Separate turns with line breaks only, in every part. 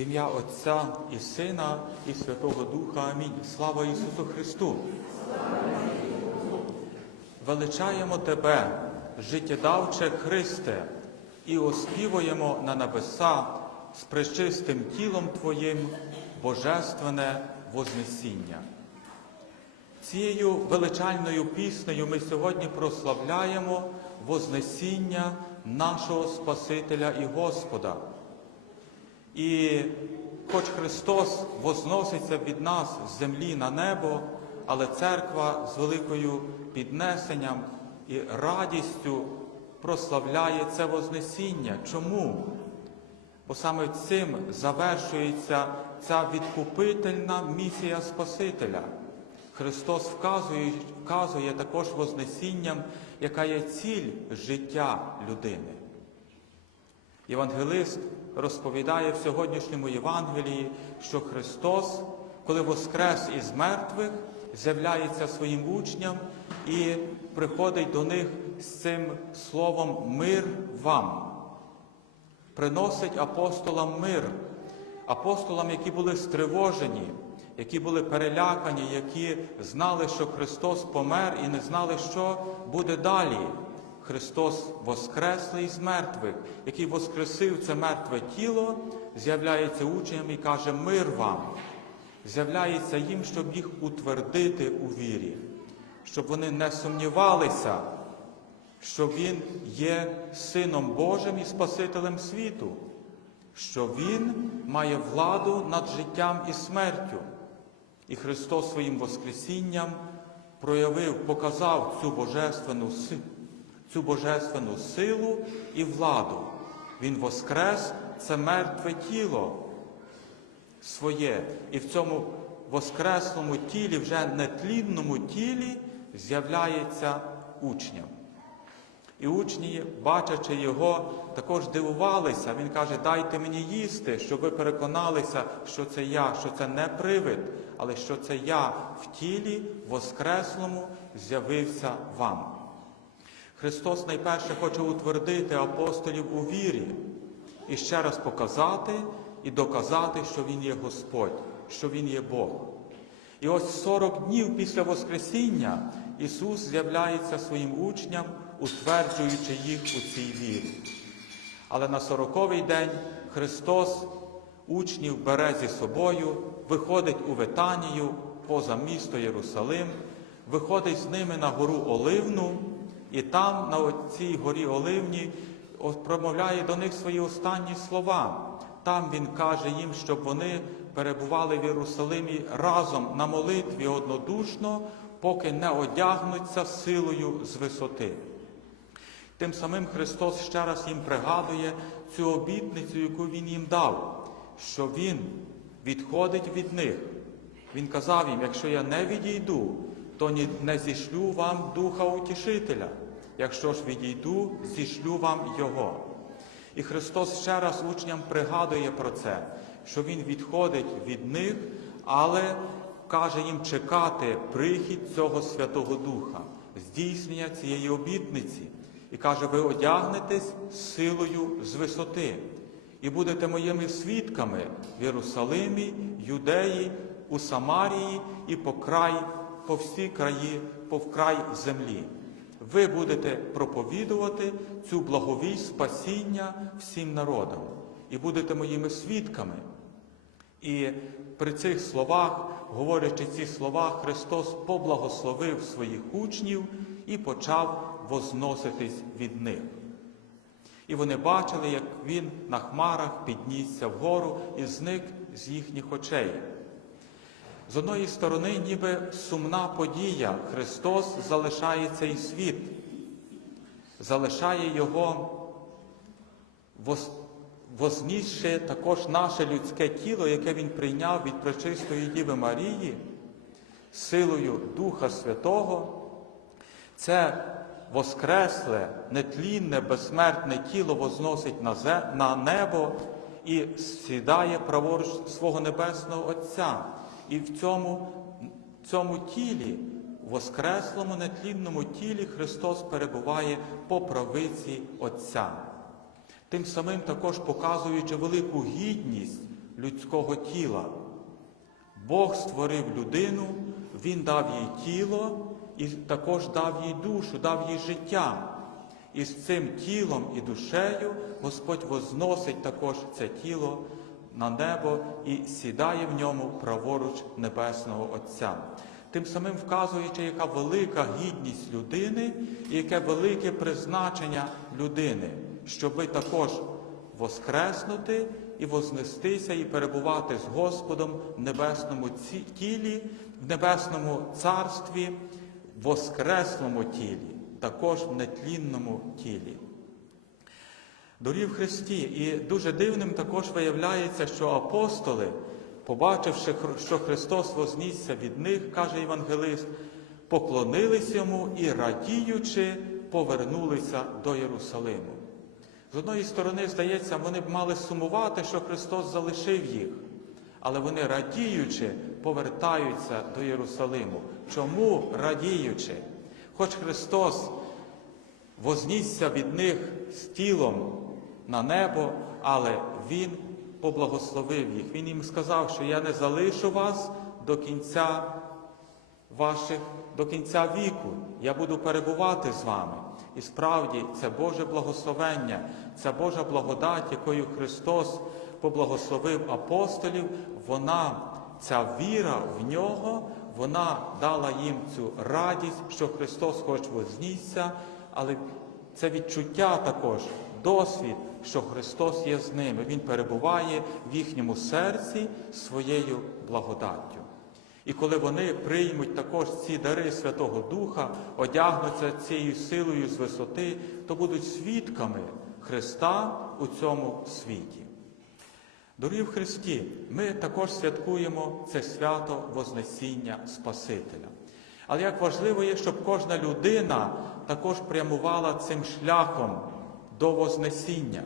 Ім'я Отця і Сина, і Святого Духа. Амінь. Слава Ісусу Христу! Величаємо Тебе, життєдавче Христе, і оспівуємо на небеса з пречистим тілом Твоїм Божественне Вознесіння. Цією величальною піснею ми сьогодні прославляємо Вознесіння нашого Спасителя і Господа. І хоч Христос возноситься від нас з землі на небо, але церква з великою піднесенням і радістю прославляє це Вознесіння. Чому? Бо саме цим завершується ця відкупительна місія Спасителя. Христос вказує, вказує також Вознесінням, яка є ціль життя людини. Євангелист розповідає в сьогоднішньому Євангелії, що Христос, коли воскрес із мертвих, з'являється своїм учням і приходить до них з цим словом мир вам. Приносить апостолам мир, апостолам, які були стривожені, які були перелякані, які знали, що Христос помер і не знали, що буде далі. Христос Воскреслий з мертвих, який воскресив це мертве тіло, з'являється учням і каже Мир вам, з'являється їм, щоб їх утвердити у вірі, щоб вони не сумнівалися, що Він є Сином Божим і Спасителем світу, що Він має владу над життям і смертю. І Христос своїм Воскресінням проявив, показав цю божественну силу цю божественну силу і владу. Він воскрес це мертве тіло своє. І в цьому воскреслому тілі, вже нетлінному тілі, з'являється учням. І учні, бачачи його, також дивувалися. Він каже, дайте мені їсти, щоб ви переконалися, що це я, що це не привид, але що це я в тілі воскреслому з'явився вам. Христос найперше хоче утвердити апостолів у вірі і ще раз показати і доказати, що Він є Господь, що Він є Бог. І ось 40 днів після Воскресіння Ісус з'являється своїм учням, утверджуючи їх у цій вірі. Але на сороковий день Христос учнів бере зі собою, виходить у Витанію поза місто Єрусалим, виходить з ними на гору Оливну. І там, на цій горі Оливні, промовляє до них свої останні слова. Там він каже їм, щоб вони перебували в Єрусалимі разом на молитві однодушно, поки не одягнуться силою з висоти. Тим самим Христос ще раз їм пригадує цю обітницю, яку Він їм дав, що Він відходить від них. Він казав їм, якщо я не відійду, то не зішлю вам Духа Утішителя. Якщо ж відійду, зішлю вам Його. І Христос ще раз учням пригадує про це, що Він відходить від них, але каже їм чекати прихід цього Святого Духа, здійснення цієї обітниці. І каже, ви одягнетесь силою з висоти і будете моїми свідками в Єрусалимі, Юдеї, у Самарії і по край по всі краї, по вкрай землі. Ви будете проповідувати цю благовість спасіння всім народам і будете моїми свідками. І при цих словах, говорячи ці слова, Христос поблагословив своїх учнів і почав возноситись від них. І вони бачили, як він на хмарах піднісся вгору і зник з їхніх очей. З одної сторони, ніби сумна подія, Христос залишає цей світ, залишає його, вознісши також наше людське тіло, яке Він прийняв від пречистої Діви Марії, силою Духа Святого. Це воскресле, нетлінне, безсмертне тіло возносить на небо і сідає праворуч свого Небесного Отця. І в цьому цьому тілі, воскреслому нетлінному тілі, Христос перебуває по правиці Отця. Тим самим також показуючи велику гідність людського тіла. Бог створив людину, Він дав їй тіло і також дав їй душу, дав їй життя. І з цим тілом і душею Господь возносить також це тіло на небо і сідає в ньому праворуч Небесного Отця. Тим самим вказуючи, яка велика гідність людини і яке велике призначення людини, щоби також воскреснути і вознестися і перебувати з Господом в небесному тілі, в небесному царстві, в воскреслому тілі, також в нетлінному тілі. Дорі в Христі. І дуже дивним також виявляється, що апостоли, побачивши, що Христос вознісся від них, каже євангелист, поклонились йому і, радіючи, повернулися до Єрусалиму. З одної сторони, здається, вони б мали сумувати, що Христос залишив їх, але вони радіючи, повертаються до Єрусалиму. Чому радіючи? Хоч Христос вознісся від них з тілом на небо, але Він поблагословив їх. Він їм сказав, що я не залишу вас до кінця ваших, до кінця віку. Я буду перебувати з вами. І справді це Боже благословення, це Божа благодать, якою Христос поблагословив апостолів, вона, ця віра в нього, вона дала їм цю радість, що Христос хоч вознісся, але це відчуття також, досвід, що Христос є з ними. Він перебуває в їхньому серці своєю благодаттю. І коли вони приймуть також ці дари Святого Духа, одягнуться цією силою з висоти, то будуть свідками Христа у цьому світі. Дорогі в Христі, ми також святкуємо це свято Вознесіння Спасителя. Але як важливо є, щоб кожна людина також прямувала цим шляхом до Вознесіння,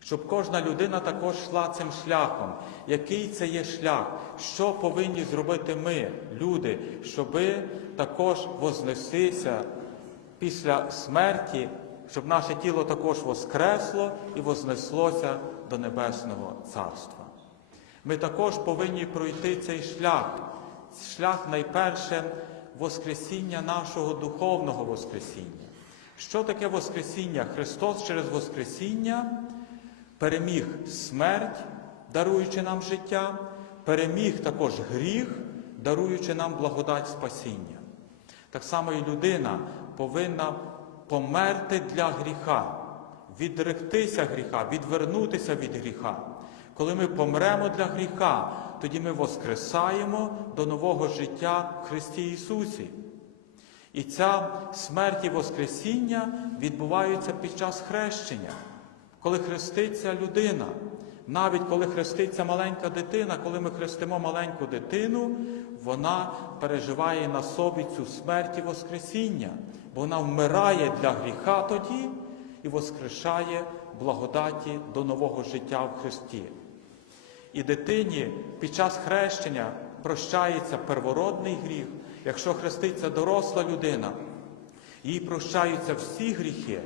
щоб кожна людина також йшла цим шляхом. Який це є шлях? Що повинні зробити ми, люди, щоби також вознестися після смерті, щоб наше тіло також воскресло і вознеслося до Небесного Царства. Ми також повинні пройти цей шлях. Шлях найперше Воскресіння нашого духовного Воскресіння. Що таке Воскресіння? Христос через Воскресіння переміг смерть, даруючи нам життя, переміг також гріх, даруючи нам благодать спасіння. Так само і людина повинна померти для гріха, відректися гріха, відвернутися від гріха. Коли ми помремо для гріха, тоді ми воскресаємо до нового життя в Христі Ісусі. І ця смерть і Воскресіння відбуваються під час хрещення, коли хреститься людина. Навіть коли хреститься маленька дитина, коли ми хрестимо маленьку дитину, вона переживає на собі цю смерть і Воскресіння, бо вона вмирає для гріха тоді і воскрешає благодаті до нового життя в Христі. І дитині під час хрещення прощається первородний гріх. Якщо хреститься доросла людина, їй прощаються всі гріхи,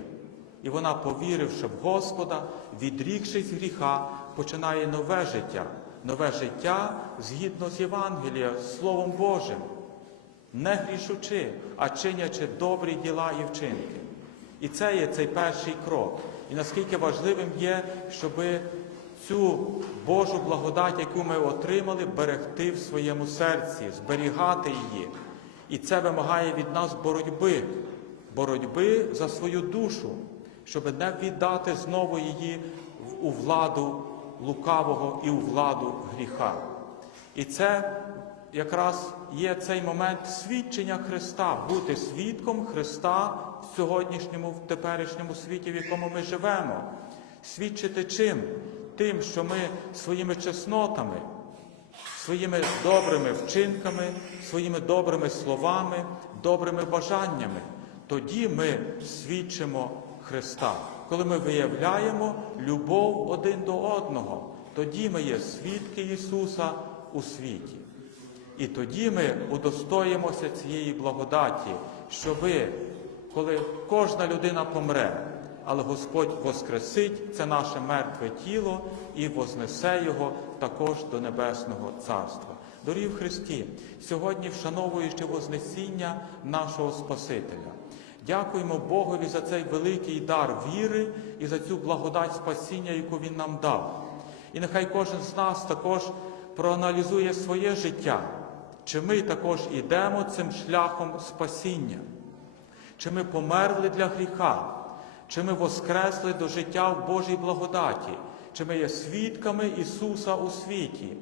і вона, повіривши в Господа, відрікшись гріха, починає нове життя, нове життя згідно з Євангелія, з Словом Божим, не грішучи, а чинячи добрі діла і вчинки. І це є цей перший крок. І наскільки важливим є, щоби цю Божу благодать, яку ми отримали, берегти в своєму серці, зберігати її. І це вимагає від нас боротьби, боротьби за свою душу, щоб не віддати знову її у владу лукавого і у владу гріха. І це якраз є цей момент свідчення Христа, бути свідком Христа в сьогоднішньому, в теперішньому світі, в якому ми живемо. Свідчити чим? Тим, що ми своїми чеснотами, своїми добрими вчинками, своїми добрими словами, добрими бажаннями. Тоді ми свідчимо Христа. Коли ми виявляємо любов один до одного, тоді ми є свідки Ісуса у світі. І тоді ми удостоїмося цієї благодаті, щоби, коли кожна людина помре, але Господь воскресить це наше мертве тіло і вознесе його також до Небесного Царства. Дорогі в Христі, сьогодні вшановуючи Вознесіння нашого Спасителя. Дякуємо Богові за цей великий дар віри і за цю благодать спасіння, яку Він нам дав. І нехай кожен з нас також проаналізує своє життя, чи ми також ідемо цим шляхом спасіння, чи ми померли для гріха, чи ми воскресли до життя в Божій благодаті, чи ми є свідками Ісуса у світі,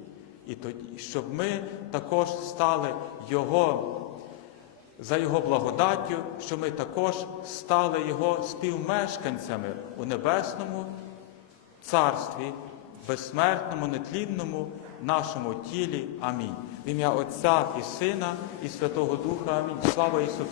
і тоді, щоб ми також стали Його за Його благодаттю, що ми також стали Його співмешканцями у небесному царстві, безсмертному, нетлінному нашому тілі. Амінь. В ім'я Отця і Сина, і Святого Духа. Амінь. Слава Ісусу